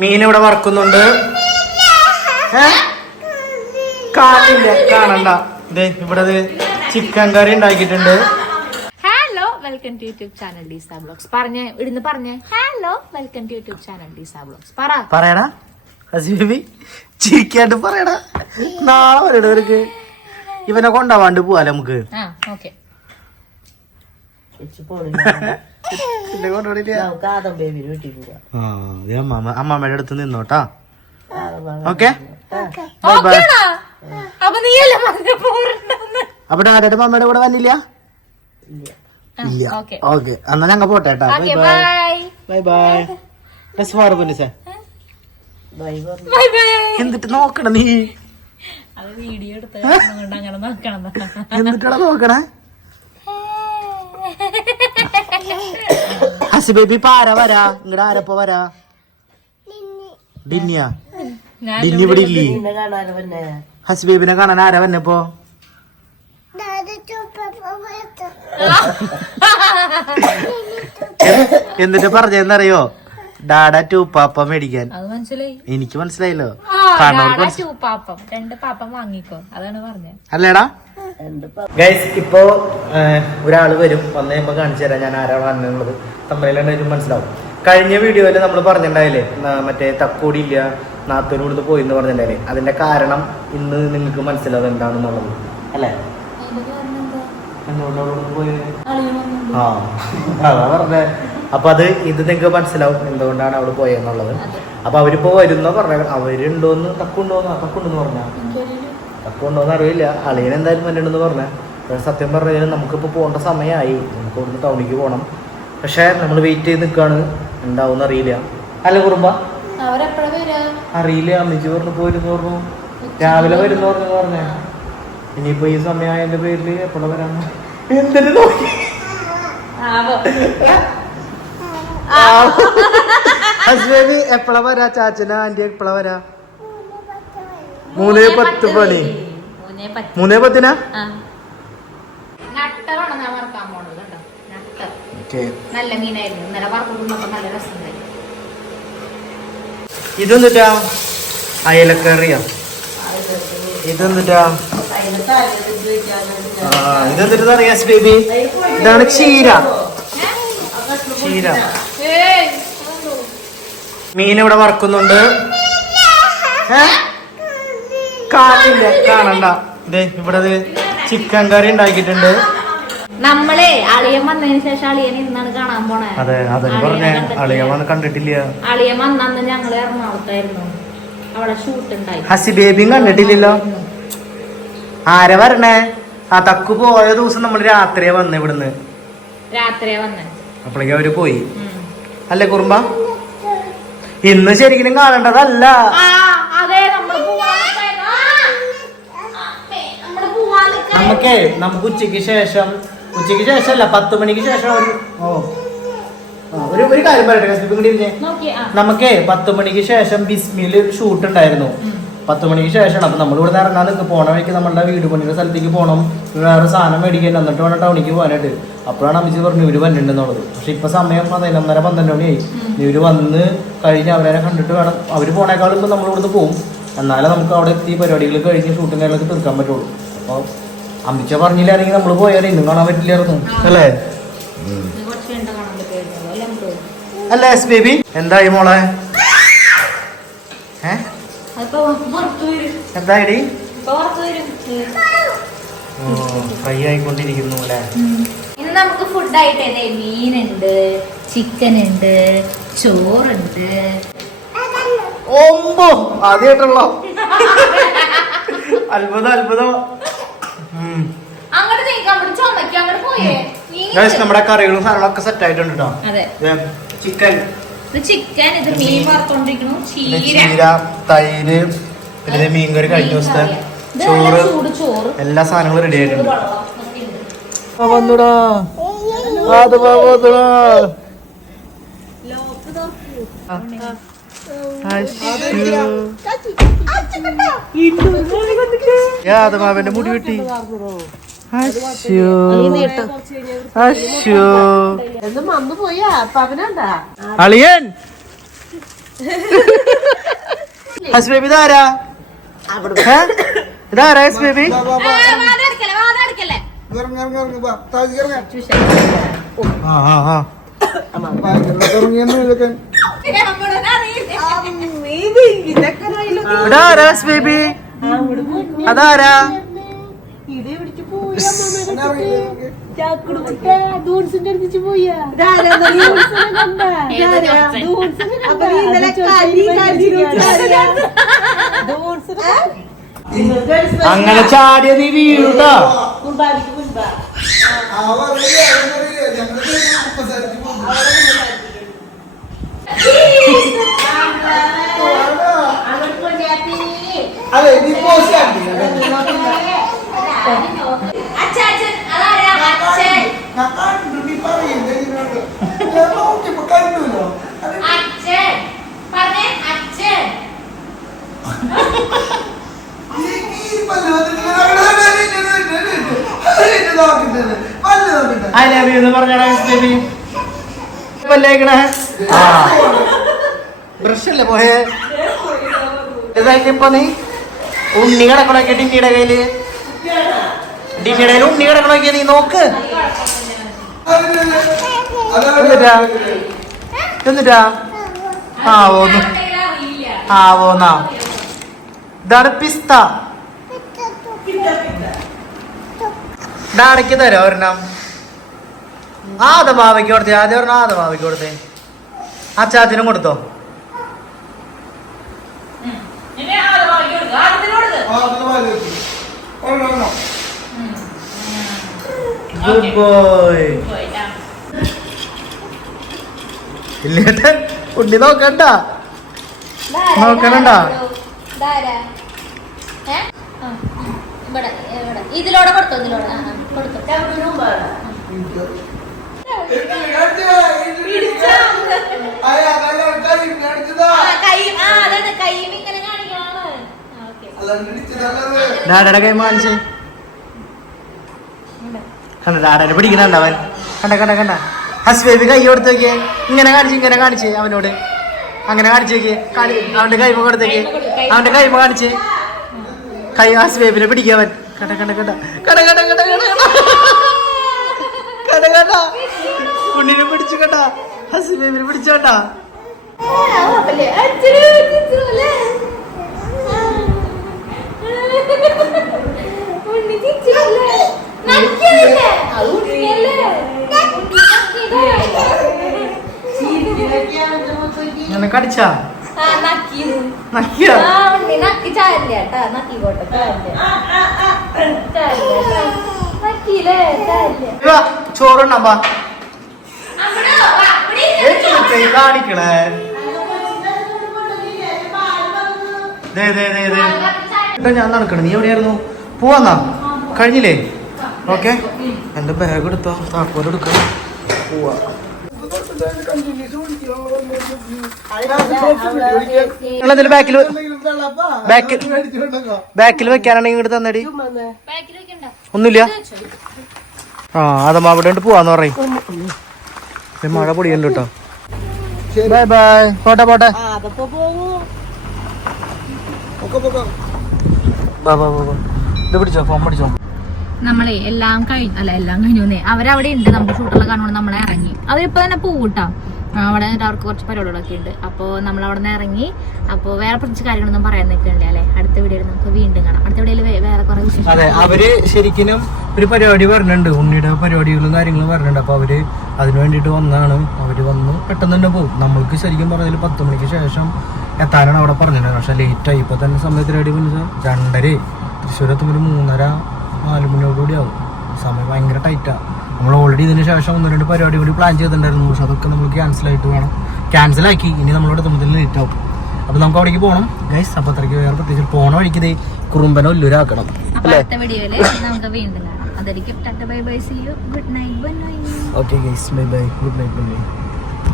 മീൻ ഇവിടെ വറക്കുന്നുണ്ട്. കാണില്ല, കാണണ്ട. ഇവിടെ ചിക്കൻ കറി ഉണ്ടാക്കിയിട്ടുണ്ട്. Hello welcome to YouTube channel Deesa blogs. പറഞ്ഞേ ഇവിടുന്ന് പറഞ്ഞേ hello welcome to YouTube channel Deesa blogs. പറയടാ ഹസിബേബി, ചിരിക്കാണ്ട് പറയടാ. നാളെ വരടവർക്ക് ഇവനെ കൊണ്ടാവാണ്ട് പോവാലോ നമുക്ക്. അമ്മമ്മയുടെ അടുത്ത് നിന്നോട്ടാ. ഓക്കെ, അപ്പൊ ഡാഡയുടെ മമ്മയുടെ കൂടെ വന്നില്ല? ഇല്ല. ഓക്കെ, എന്നാ ഞങ്ങ പോട്ടെ. Bye bye. എന്നിട്ട് നോക്കണ നീ, എന്നിട്ടാ നോക്കണേ. ഹസിബേബി ഇപ്പൊ ആരാ വരാ? ഇങ്ങടെ ആരപ്പോ വരാ? ഡിന്നിയ ഡിന്നി ഇവിടെ ഇല്ലേ? ഹസിബേബിനെ കാണാൻ ആരാ വന്നപ്പോ? എന്നിട്ട് പറഞ്ഞെന്നറിയോ? ഡാഡ ടൂപ്പാപ്പ മേടിക്കാൻ. എനിക്ക് മനസ്സിലായല്ലോ. അല്ലേടാ ഗൈസ്? ഇപ്പൊ ഒരാള് വരും, വന്ന് കഴിയുമ്പോ കാണിച്ചു തരാം ഞാൻ ആരാ വന്നുള്ളത്. തമ്മിലുണ്ടായിട്ടും മനസ്സിലാവും. കഴിഞ്ഞ വീഡിയോയില് നമ്മൾ പറഞ്ഞിട്ടുണ്ടായില്ലേ, മറ്റേ തക്കോടി ഇല്ല നാത്തൂനോട് പോയിന്ന് പറഞ്ഞിട്ടുണ്ടായില്ലേ? അതിന്റെ കാരണം ഇന്ന് നിങ്ങൾക്ക് മനസ്സിലാവും എന്താണെന്നുള്ളത് അല്ലേ? അതാ പറഞ്ഞേ. അപ്പൊ ഇത് നിങ്ങൾക്ക് മനസ്സിലാവും എന്തുകൊണ്ടാണ് അവള് പോയെന്നുള്ളത്. അപ്പൊ അവരിപ്പോ വരുന്നോ പറഞ്ഞ, അവരുണ്ടോന്ന് തക്കുണ്ടോന്ന് പറഞ്ഞ, തക്കുണ്ടോന്ന് അറിയില്ല. അളിയൻ എന്തായാലും വന്നിട്ടുണ്ടെന്ന് പറഞ്ഞ. സത്യം പറഞ്ഞാൽ നമുക്കിപ്പോ പോകേണ്ട സമയമായി. നമുക്ക് ഇവിടുന്ന് ടൗണിലേക്ക് പോകണം. പക്ഷെ നമ്മൾ വെയിറ്റ് ചെയ്ത് നിൽക്കാണ്, എന്താവും അറിയില്ല. അല്ല കുറുമ്പ അറിയില്ല. അമ്മച്ചി പറഞ്ഞു പോയിരുന്നു പറഞ്ഞു, രാവിലെ വരുന്ന പറഞ്ഞേ. ഇനിയിപ്പോ ഈ സമയമായതിന്റെ പേരില് എപ്പോഴാ വരാന്ന് എന്തിനു നോക്കി. ഹസ്ബൻഡ് എപ്പോഴാ വരാ? ചാച്ചന ആന്റി എപ്പോഴാ വരാ? 3:10 മണി. 3:10 ഇതെന്നിട്ടാ? അയലക്കറിയാ? ഇതെന്നിട്ടാ? ഇതെന്നിട്ട് അറിയാം ബേബി? ഇതാണ് ചീര. മീൻ ഇവിടെ വറക്കുന്നുണ്ട്. കാണില്ല, കാണണ്ട. ഇവിടെ ചിക്കൻ കറി ഉണ്ടാക്കിയിട്ടുണ്ട്. നമ്മളെ അളിയൻ വന്നതിന് ശേഷം അളിയൻ ഇന്നാണ് കാണാൻ പോണേ. അതെ, അതെന്ന് പറഞ്ഞേ. അളിയൻ വന്ന് കണ്ടിട്ടില്ല. അളിയൻ വന്നന്ന് ഞങ്ങള് എറണാകുളത്തായിരുന്നു, അവിടെ ഷൂട്ട് ഉണ്ടായി. ഹസിബേബിയും കണ്ടിട്ടില്ലല്ലോ. ആരാ വരണേ? ആ തക്കു പോയ ദിവസം നമ്മൾ രാത്രിയാ വന്നേ. ഇവിടുന്ന് രാത്രിയാ വന്നേ. അപ്പോഴേക്കും അവര് പോയി അല്ലേ കുറുമ്പ? ഇന്ന് ശരിക്കും കാണേണ്ടതല്ല. നമുക്ക് ഉച്ചയ്ക്ക് ശേഷം അല്ല 10 മണിക്ക് ശേഷം ഒരു കാര്യം പറയട്ടെ. നമുക്ക് 10 മണിക്ക് ശേഷം ബിസ്മില് ഷൂട്ട് ഉണ്ടായിരുന്നു. 10 മണിക്ക് ശേഷമാണ്. അപ്പൊ നമ്മളിവിടെ നിന്ന് ഇറങ്ങാൻ നിൽക്കും. പോണ വഴിക്ക് നമ്മളുടെ വീട് പണിയുടെ സ്ഥലത്തേക്ക് പോകണം, വേറെ സാധനം മേടിക്കാൻ, എന്നിട്ട് വേണം ടൗണിക്ക് പോകാനായിട്ട്. അപ്പോഴാണ് അമ്മച്ചി പറഞ്ഞു ഇവര് വന്നിട്ടുണ്ടെന്നുള്ളത്. പക്ഷെ ഇപ്പൊ സമയം 11:30 12 മണിയായി. ഇവര് വന്ന് കഴിഞ്ഞ് അവരെ കണ്ടിട്ട് വേണം. അവര് പോണേക്കാളും ഇപ്പൊ നമ്മളിവിടുന്ന് പോകും. എന്നാലേ നമുക്ക് അവിടെ എത്തി പരിപാടികൾ കഴിഞ്ഞ് ഷൂട്ടും കാര്യങ്ങളൊക്കെ തീർക്കാൻ പറ്റുള്ളൂ. അപ്പൊ അമ്മിച്ച പറഞ്ഞില്ലായിരുന്നെങ്കിൽ നമ്മൾ പോയാലേ ഇന്നും കാണാൻ പറ്റില്ലായിരുന്നു അല്ലേ? അല്ലേ ബേബി? എന്തായി മോളെ? എന്തായി? ഫ്രൈ ആയിക്കൊണ്ടിരിക്കുന്നു അല്ലേ? ഇന്ന് നമുക്ക് ഫുഡ് ആയിട്ടേ മീനുണ്ട്, ചിക്കൻ ഉണ്ട്, ചോറുണ്ട്. ഓമ്പോ ആദ്യമായിട്ടുള്ള അത്ഭുതം. നമ്മുടെ കറികളും സാധനങ്ങളൊക്കെ സെറ്റ് ആയിട്ടുണ്ട് കേട്ടോ. ചിക്കൻ, ഇത് മീൻ വറുത്തോണ്ടിരിക്കുന്നു, ചീര, തൈര്, പിന്നെ മീൻകറി, കഴിഞ്ഞ ദിവസത്തെ ചോറ്, എല്ലാ സാധനങ്ങളും റെഡി ആയിട്ടുണ്ട്. വന്നുടാ യാദമാവന്റെ മുടി വെട്ടി. അളിയൻ ഹസ് ബേബി ഇതാരാ? ഇതാരാ ഹസ് ബേബി? ഇതാരാ ഹസ് ബേബി? അതാരാ? അങ്ങനെ ചാടിയ നീ വീഴുട്ടാ. അതെ നീ പോസ്റ്റ് ഐ ലവ് യു എന്ന് പറഞ്ഞാ ബ്രഷല്ലേ പോയേ? ഇതായിട്ടിപ്പൊ നീ ഉണ്ണി കിടക്കണോക്കിയ ഡിന്നിയുടെ കയ്യില്, ഡിന്നിയുടെ കയ്യിൽ ഉണ്ണി കിടക്കണോക്കിയ നീ നോക്ക്. എന്നിട്ടാ ആവോന്നാ. ഇതാണ് പിസ്ത. ഡാഡയ്ക്ക് തരോ ഒരെണ്ണം? ആദമാവയ്ക്ക് കൊടുത്തേ. ആദ്യം ഒരെണ്ണം ആദമാവയ്ക്ക് കൊടുത്തേ. അച്ചാച്ചനും കൊടുത്തോ? Good boy. ഇല്ലേ ഉണ്ണി നോക്കണ്ട, നോക്കണണ്ട. ഇതിലൂടെ കൊടുത്തോ, ഇതിലൂടെ കൊടുത്തോ. ഡാഡയുടെ കൈ കാണിച്ചേ. കണ്ട ഡാഡനെ പിടിക്കണവൻ. കണ്ട കണ്ട കണ്ട. ഹസ് ബേബി കൈ കൊടുത്ത് നോക്കിയേ. ഇങ്ങനെ കാണിച്ച്, ഇങ്ങനെ കാണിച്ചേ അവനോട്. അങ്ങനെ കാണിച്ചു നോക്കിയേ. അവന്റെ കൈമ കൊടുത്തേക്ക്. അവന്റെ കൈമ കാണിച്ചേ. കൈ ഹസ് ബേബിനെ പിടിക്കവൻ. കണ്ട കണ്ട കണ്ട കണ്ട കണ്ട കണ്ട കണ്ട കണ്ട കണ്ട. കുഞ്ഞിനെ പിടിച്ചു കണ്ട. ഹസ് ബേബിനെ പിടിച്ചോണ്ട. കടിച്ചാ ചോറുണ്ടാ കാണിക്കണേ. ഞാൻ നടക്കണം. നീ എവിടെയായിരുന്നു? പോവാന്നാ? കഴിഞ്ഞില്ലേ? ഓക്കെ, എന്റെ ബാഗ് എടുത്തോ, താക്കോൽ എടുക്കാം, പോവാ. ബാക്കിൽ വെക്കാനാണെങ്കിൽ ഇങ്ങോട്ട് തന്നടി. ഒന്നുമില്ല. ആ അതമ്മ അവിടെ ഉണ്ട്, പോവാന്ന് പറയും. മഴ പൊടിയുണ്ട് കേട്ടോ. Bye bye. പോട്ടെ പോട്ടെ. ഇത് പിടിച്ചോ, ഫോൺ പിടിച്ചോ. നമ്മളെ എല്ലാം കഴിഞ്ഞു. അവരവിടെ ഉണ്ട്, നമുക്ക് ഷൂട്ടുള്ള കാരണം നമ്മളെ ഇറങ്ങി. അവരിപ്പോ തന്നെ പോകൂട്ടാ. അവിടെ അവർക്ക് കുറച്ച് പരിപാടികളൊക്കെ ഉണ്ട്. അപ്പോൾ നമ്മൾ അവിടെ നിന്ന് ഇറങ്ങി. അപ്പോൾ വേറെ കുറച്ച് കാര്യങ്ങളൊന്നും പറയാൻ നിൽക്കണ്ടേ അല്ലെ? അടുത്ത വീഡിയോയിൽ നമുക്ക് വീണ്ടും കാണാം. അടുത്ത വീഡിയോയിൽ വേറെ കുറെ വിശേഷം. അതെ, അവര് ശരിക്കും ഒരു പരിപാടി പറഞ്ഞിട്ടുണ്ട്, ഉണ്ണിയുടെ പരിപാടികളും കാര്യങ്ങളും പറഞ്ഞിട്ടുണ്ട്. അപ്പൊ അവര് അതിന് വേണ്ടിയിട്ട് വന്നാണ്. അവര് വന്ന് പെട്ടെന്ന് തന്നെ പോകും. നമ്മൾക്ക് ശരിക്കും പറഞ്ഞാൽ 10 മണിക്ക് ശേഷം എത്താനാണ് അവിടെ പറഞ്ഞിട്ടുള്ളത്. പക്ഷെ ലേറ്റായി. ഇപ്പൊ തന്നെ സമയത്ത് റെഡി പറഞ്ഞാൽ 2:30, തൃശ്ശൂരെത്തുമ്പോൾ 3:30-4 മണിയോടുകൂടി ആവും. സമയം ഭയങ്കര ടൈറ്റാണ്. നമ്മൾ ഓൾറെഡി ഇതിന് ശേഷം 1-2 പരിപാടി കൂടി പ്ലാൻ ചെയ്തിട്ടുണ്ടായിരുന്നു. പക്ഷെ അതൊക്കെ നമ്മൾ ക്യാൻസലാക്കി. ഇനി നമ്മളോട് എത്തുമ്പോൾ ലേറ്റ് ആവും. അപ്പൊ നമുക്ക് അവിടേക്ക് പോകണം ഗൈസ്. അപ്പൊ അത്രയ്ക്ക് വേറെ പ്രത്യേകിച്ച് പോണ വഴിക്ക് കുറുമ്പനെ ഒല്ലൂരാക്കണം. Okay guys, bye bye, good night, bye by.